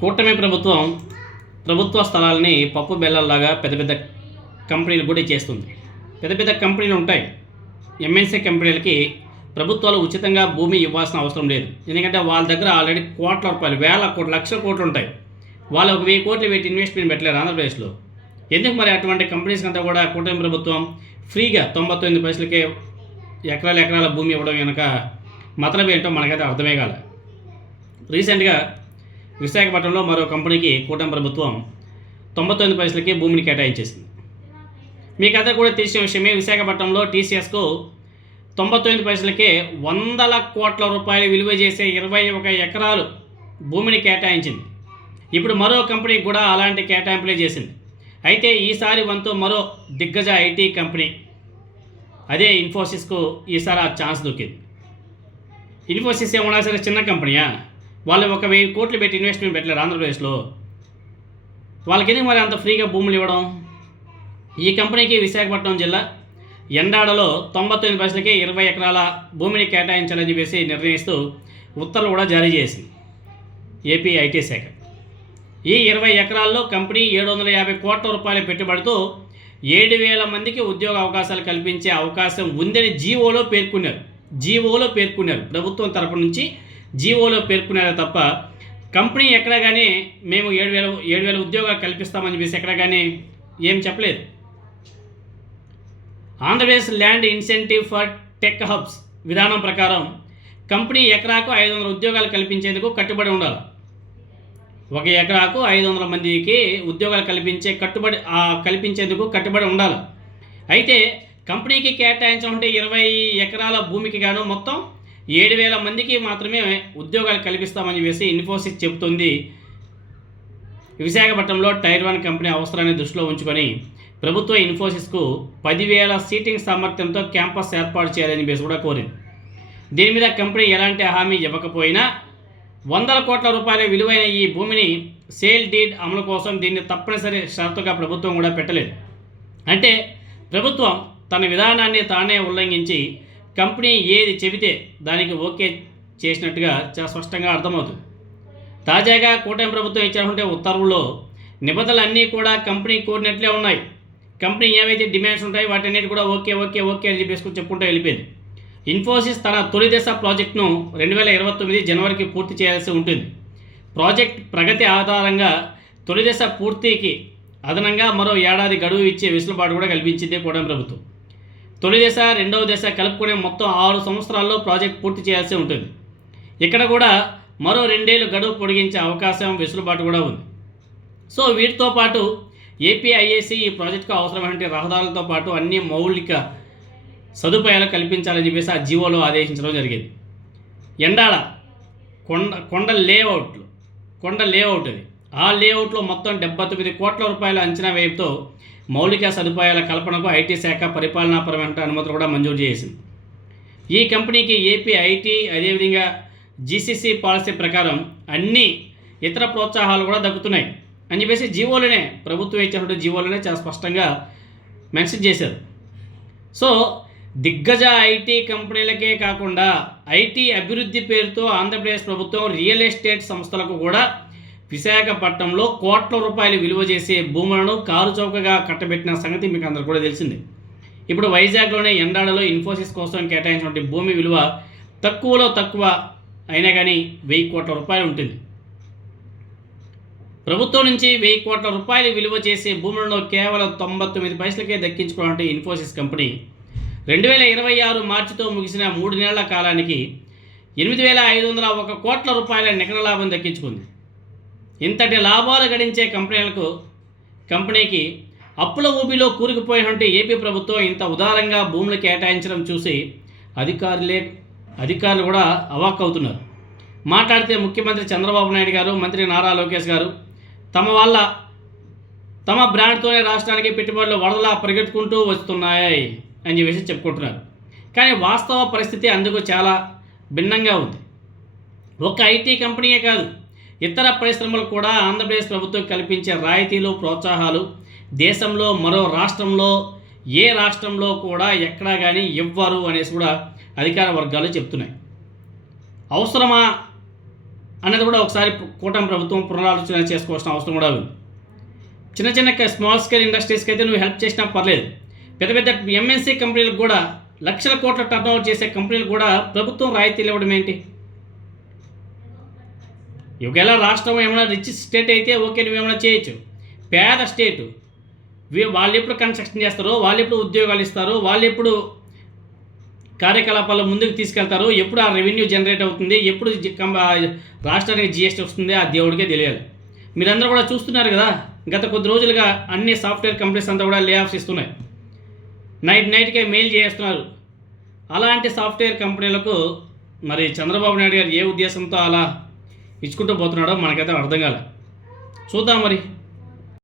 కూటమి ప్రభుత్వం ప్రభుత్వ స్థలాలని పప్పు బెల్లాల్లాగా పెద్ద పెద్ద కంపెనీలు కూడా చేస్తుంది. పెద్ద పెద్ద కంపెనీలు ఉంటాయి. ఎంఎన్సీ కంపెనీలకి ప్రభుత్వాలు ఉచితంగా భూమి ఇవ్వాల్సిన అవసరం లేదు. ఎందుకంటే వాళ్ళ దగ్గర ఆల్రెడీ కోట్ల రూపాయలు, వేల కోట్లు, లక్షల కోట్లు ఉంటాయి. వాళ్ళు ఒక 1000 కోట్లు పెట్టి ఇన్వెస్ట్మెంట్ పెట్టలేరు ఆంధ్రప్రదేశ్లో. ఎందుకు మరి అటువంటి కంపెనీస్ అంతా కూడా కూటమి ప్రభుత్వం ఫ్రీగా 99 పైసలకే ఎకరాల ఎకరాల భూమి ఇవ్వడం వెనక మతలబ్ ఏంటో మనకైతే అర్థమే కాలే. రీసెంట్గా విశాఖపట్నంలో మరో కంపెనీకి కూటమి ప్రభుత్వం 99 పైసలకి భూమిని కేటాయించేసింది. మీకు అంతా కూడా తెలిసిన విషయమే. విశాఖపట్నంలో టీసీఎస్కు 99 పైసలకే వందల కోట్ల రూపాయలు విలువ చేసే 21 ఎకరాలు భూమిని కేటాయించింది. ఇప్పుడు మరో కంపెనీకి కూడా అలాంటి కేటాయింపులే చేసింది. అయితే ఈసారి వంతు మరో దిగ్గజ ఐటీ కంపెనీ అదే ఇన్ఫోసిస్కు ఈసారి ఆ ఛాన్స్ దొరికింది. ఇన్ఫోసిస్ ఏమన్నా సరే చిన్న కంపెనీయా? వాళ్ళు ఒక 1000 కోట్లు పెట్టి ఇన్వెస్ట్మెంట్ పెట్టలేరు ఆంధ్రప్రదేశ్లో. వాళ్ళకి ఎందుకు మరి అంత ఫ్రీగా భూములు ఇవ్వడం? ఈ కంపెనీకి విశాఖపట్నం జిల్లా ఎండాడలో 99 పైసలకే 20 ఎకరాల భూమిని కేటాయించాలని చెప్పేసి నిర్ణయిస్తూ ఉత్తర్వులు కూడా జారీ చేసింది ఏపీ ఐటీ శాఖ. ఈ 20 ఎకరాల్లో కంపెనీ 750 కోట్ల రూపాయల పెట్టుబడితో 7000 మందికి ఉద్యోగ అవకాశాలు కల్పించే అవకాశం ఉందని జీవోలో పేర్కొన్నారు. ప్రభుత్వం తరపు నుంచి జీవోలో పేర్కొన్నారే తప్ప కంపెనీ ఎక్కడ కానీ మేము 7,000 ఉద్యోగాలు కల్పిస్తామని చెప్పేసి ఎక్కడ కానీ ఏం చెప్పలేదు. Andhra Pradesh land incentive for tech hubs విధానం ప్రకారం కంపెనీ ఎకరాకు 500 ఉద్యోగాలు కల్పించేందుకు కట్టుబడి ఉండాలి. ఒక ఎకరాకు 500 మందికి ఉద్యోగాలు కల్పించేందుకు కట్టుబడి ఉండాలి. అయితే కంపెనీకి కేటాయించడం అంటే 20 ఎకరాల భూమికి గాను మొత్తం 7,000 మందికి మాత్రమే ఉద్యోగాలు కల్పిస్తామని చెప్పేసి ఇన్ఫోసిస్ చెబుతుంది. విశాఖపట్నంలో టైర్ 1 కంపెనీ అవసరాన్ని దృష్టిలో ఉంచుకొని ప్రభుత్వం ఇన్ఫోసిస్కు 10,000 సీటింగ్ సామర్థ్యంతో క్యాంపస్ ఏర్పాటు చేయాలని చెప్పేసి కూడా కోరింది. దీని మీద కంపెనీ ఎలాంటి హామీ ఇవ్వకపోయినా వందల కోట్ల రూపాయల విలువైన ఈ భూమిని సేల్ డీడ్ అమలు కోసం దీన్ని తప్పనిసరి షరతుగా ప్రభుత్వం కూడా పెట్టలేదు. అంటే ప్రభుత్వం తన విధానాన్ని తానే ఉల్లంఘించి కంపెనీ ఏది చెబితే దానికి ఓకే చేసినట్టుగా చాలా స్పష్టంగా అర్థమవుతుంది. తాజాగా కూటమి ప్రభుత్వం ఇచ్చినటువంటి ఉత్తర్వుల్లో నిబంధనలన్నీ కూడా కంపెనీ కోరినట్లే ఉన్నాయి. కంపెనీ ఏవైతే డిమాండ్స్ ఉంటాయో వాటన్నిటి కూడా ఓకే అని చెప్పేసి చెప్పుకుంటూ వెళ్ళిపోయింది. ఇన్ఫోసిస్ తన తొలి దశ ప్రాజెక్టును 2029 జనవరికి పూర్తి చేయాల్సి ఉంటుంది. ప్రాజెక్ట్ ప్రగతి ఆధారంగా తొలి దశ పూర్తికి అదనంగా మరో ఏడాది గడువు ఇచ్చే వెసులుబాటు కూడా కల్పించింది కూటమి ప్రభుత్వం. తొలి దశ, రెండవ దశ కలుపుకునే మొత్తం 6 సంవత్సరాల్లో ప్రాజెక్ట్ పూర్తి చేయాల్సి ఉంటుంది. ఇక్కడ కూడా మరో 2 ఏళ్ళు గడువు పొడిగించే అవకాశం, వెసులుబాటు కూడా ఉంది. సో వీటితో పాటు ఏపీఐఏసీ ఈ ప్రాజెక్టుకు అవసరమైన రహదారులతో పాటు అన్ని మౌలిక సదుపాయాలు కల్పించాలని చెప్పేసి ఆ జీవోలో ఆదేశించడం జరిగింది. ఎండాడ కొండ లేఅవుట్ అది. ఆ లేఅవుట్లో మొత్తం 79 కోట్ల రూపాయల అంచనా వ్యయంతో మౌలిక సదుపాయాల కల్పనకు ఐటీ శాఖ పరిపాలనాపరమైన అనుమతులు కూడా మంజూరు చేసింది. ఈ కంపెనీకి ఏపీ ఐటీ అదేవిధంగా జీసీసీ పాలసీ ప్రకారం అన్ని ఇతర ప్రోత్సాహాలు కూడా దక్కుతున్నాయి అని చెప్పేసి ప్రభుత్వం ఇచ్చినటువంటి జీవోలోనే చాలా స్పష్టంగా మెన్షన్ చేశారు. సో దిగ్గజ ఐటీ కంపెనీలకే కాకుండా ఐటీ అభివృద్ధి పేరుతో ఆంధ్రప్రదేశ్ ప్రభుత్వం రియల్ ఎస్టేట్ సంస్థలకు కూడా విశాఖపట్నంలో కోట్ల రూపాయలు విలువ చేసే భూములను కారు చౌకగా కట్టబెట్టిన సంగతి మీకు అందరూ కూడా తెలిసిందే. ఇప్పుడు వైజాగ్లోనే ఎండాడలో ఇన్ఫోసిస్ కోసం కేటాయించినటువంటి భూమి విలువ తక్కువలో తక్కువ అయినా కానీ 1000 కోట్ల రూపాయలు ఉంటుంది. ప్రభుత్వం నుంచి 1000 కోట్ల రూపాయలు విలువ చేసే భూములను కేవలం 99 పైసలకే దక్కించుకున్నటువంటి ఇన్ఫోసిస్ కంపెనీ 2026 మార్చితో ముగిసిన 3 నెలల కాలానికి 8,501 కోట్ల రూపాయల నికర లాభం దక్కించుకుంది. ఇంతటి లాభాలు గడించే కంపెనీకి అప్పుల ఊబిలో కూరుకుపోయినటువంటి ఏపీ ప్రభుత్వం ఇంత ఉదారంగా భూములు కేటాయించడం చూసి అధికారులు కూడా అవాక్కవుతున్నారు. మాట్లాడితే ముఖ్యమంత్రి చంద్రబాబు నాయుడు గారు, మంత్రి నారా లోకేష్ గారు తమ బ్రాండ్తోనే రాష్ట్రానికి పెట్టుబడులు వరదలా పరిగెత్తుకుంటూ వస్తున్నాయి అని చెప్పేసి చెప్పుకుంటున్నారు. కానీ వాస్తవ పరిస్థితి అందుకు చాలా భిన్నంగా ఉంది. ఒక ఐటీ కంపెనీయే కాదు, ఇతర పరిశ్రమలు కూడా ఆంధ్రప్రదేశ్ ప్రభుత్వం కల్పించే రాయితీలు, ప్రోత్సాహాలు దేశంలో మరో రాష్ట్రంలో ఏ రాష్ట్రంలో కూడా ఎక్కడా కానీ ఇవ్వరు అనేసి కూడా అధికార వర్గాలు చెప్తున్నాయి. అవసరమా అనేది కూడా ఒకసారి కూటమి ప్రభుత్వం పునరాలోచన చేసుకోవాల్సిన అవసరం కూడా ఉంది. చిన్న చిన్న స్మాల్ స్కేల్ ఇండస్ట్రీస్కి అయితే నువ్వు హెల్ప్ చేసినా పర్లేదు. పెద్ద పెద్ద ఎంఎన్సీ కంపెనీలకు కూడా లక్షల కోట్ల టర్నోవర్ చేసే కంపెనీలకు కూడా ప్రభుత్వం రాయితీలు ఇవ్వడం ఏంటి? ఒకవేళ రాష్ట్రం ఏమైనా రిచ్ స్టేట్ అయితే ఓకే, నువ్వేమైనా చేయొచ్చు. పేద స్టేటు వాళ్ళు ఎప్పుడు కన్స్ట్రక్షన్ చేస్తారో, వాళ్ళు ఎప్పుడు ఉద్యోగాలు ఇస్తారో, వాళ్ళు ఎప్పుడు కార్యకలాపాలు ముందుకు తీసుకెళ్తారో, ఎప్పుడు ఆ రెవెన్యూ జనరేట్ అవుతుంది, ఎప్పుడు రాష్ట్రానికి జిఎస్టీ వస్తుంది, ఆ దేవుడికే తెలియాలి. మీరందరూ కూడా చూస్తున్నారు కదా, గత కొద్ది రోజులుగా అన్ని సాఫ్ట్వేర్ కంపెనీస్ అంతా కూడా లే ఆఫ్స్ ఇస్తున్నాయి. నైట్కే మెయిల్ చేస్తున్నారు. అలాంటి సాఫ్ట్వేర్ కంపెనీలకు మరి చంద్రబాబు నాయుడు గారు ఏ ఉద్దేశంతో అలా ఇచ్చుకుంటూ పోతున్నాడో మనకైతే అర్థం కాలే. చూద్దాం మరి.